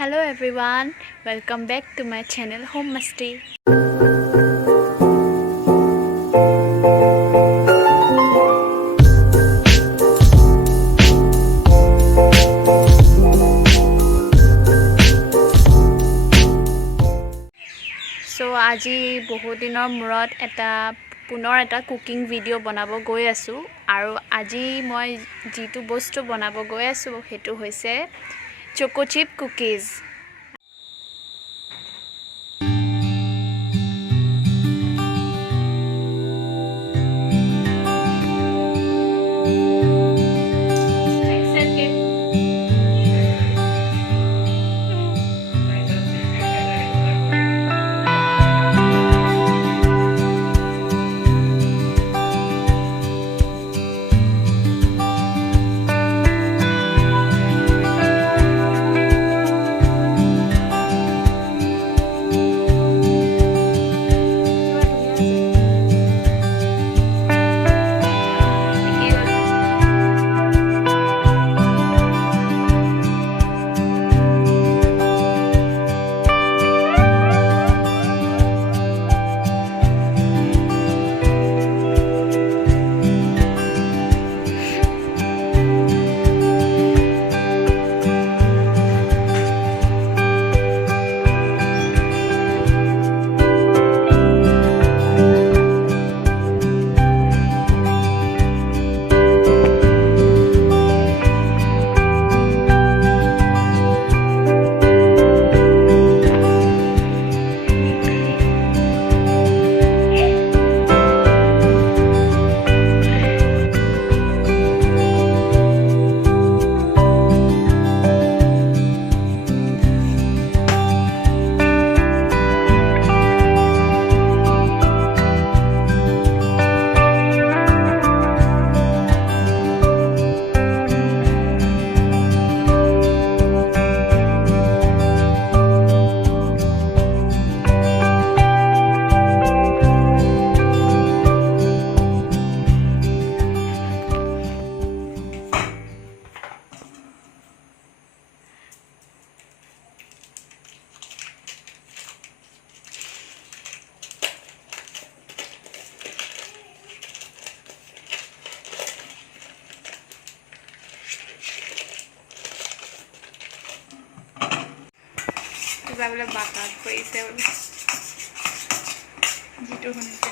Hello everyone, welcome back to my channel Home Masti. So আজি বহুত দিনৰ মূৰত পুনৰ এটা কুকিং ভিডিঅ' বনাব গৈ আছো আৰু আজি মই যিটো বস্তু বনাব গৈ আছো হেতু হৈছে choco chip cookies. Isabella Bakat কৰিছে যিটো শুনিছে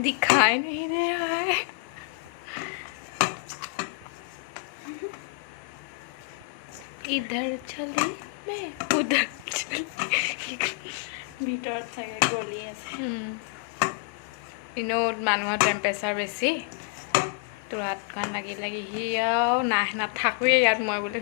दिखाई नहीं दे रहा है इधर चली मैं उधर चली ভিতৰত চাগে গলি আছে ইনোত মানুহৰ টেম্পাৰেচাৰ বেছি তোৰ হাতখন লাগি লাগি সি আৰু নাথাকোৱে ইয়াত মই বোলে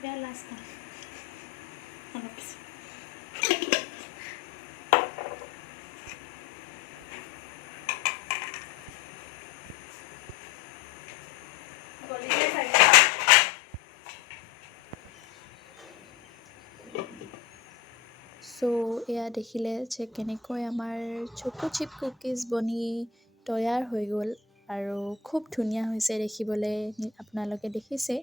Ya last time. So এয়া দেখিলে যে কেনেকৈ আমাৰ চকো চিপ কুকিজ বনি তৈয়াৰ হৈ গ'ল আৰু খুব ধুনীয়া হৈছে দেখিবলৈ আপোনালোকে দেখিছে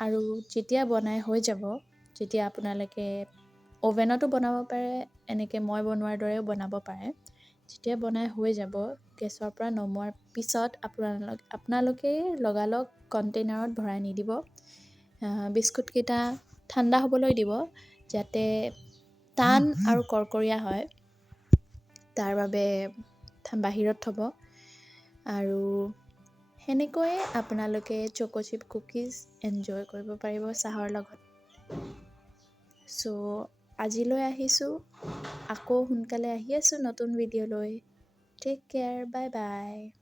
আৰু যেতিয়া বনাই হৈ যাব যেতিয়া আপোনালোকে অভেনতো বনাব পাৰে এনেকৈ মই বনোৱাৰ দৰেও বনাব পাৰে যেতিয়া বনাই হৈ যাব গেছৰ পৰা নমোৱাৰ পিছত আপোনালোকে লগালগ কণ্টেইনাৰত ভৰাই নিদিব বিস্কুটকেইটা ঠাণ্ডা হ'বলৈ দিব যাতে টান আৰু কৰকৰীয়া হয় তাৰ বাবে বাহিৰত থ'ব আৰু সেনেকৈয়ে আপোনালোকে চকো চিপ কুকিজ এনজয় কৰিব পাৰিব চাহৰ লগত চ' আজিলৈ আহিছোঁ আকৌ সোনকালে আহি আছোঁ নতুন ভিডিঅ' লৈ টেক কেয়াৰ বাই বাই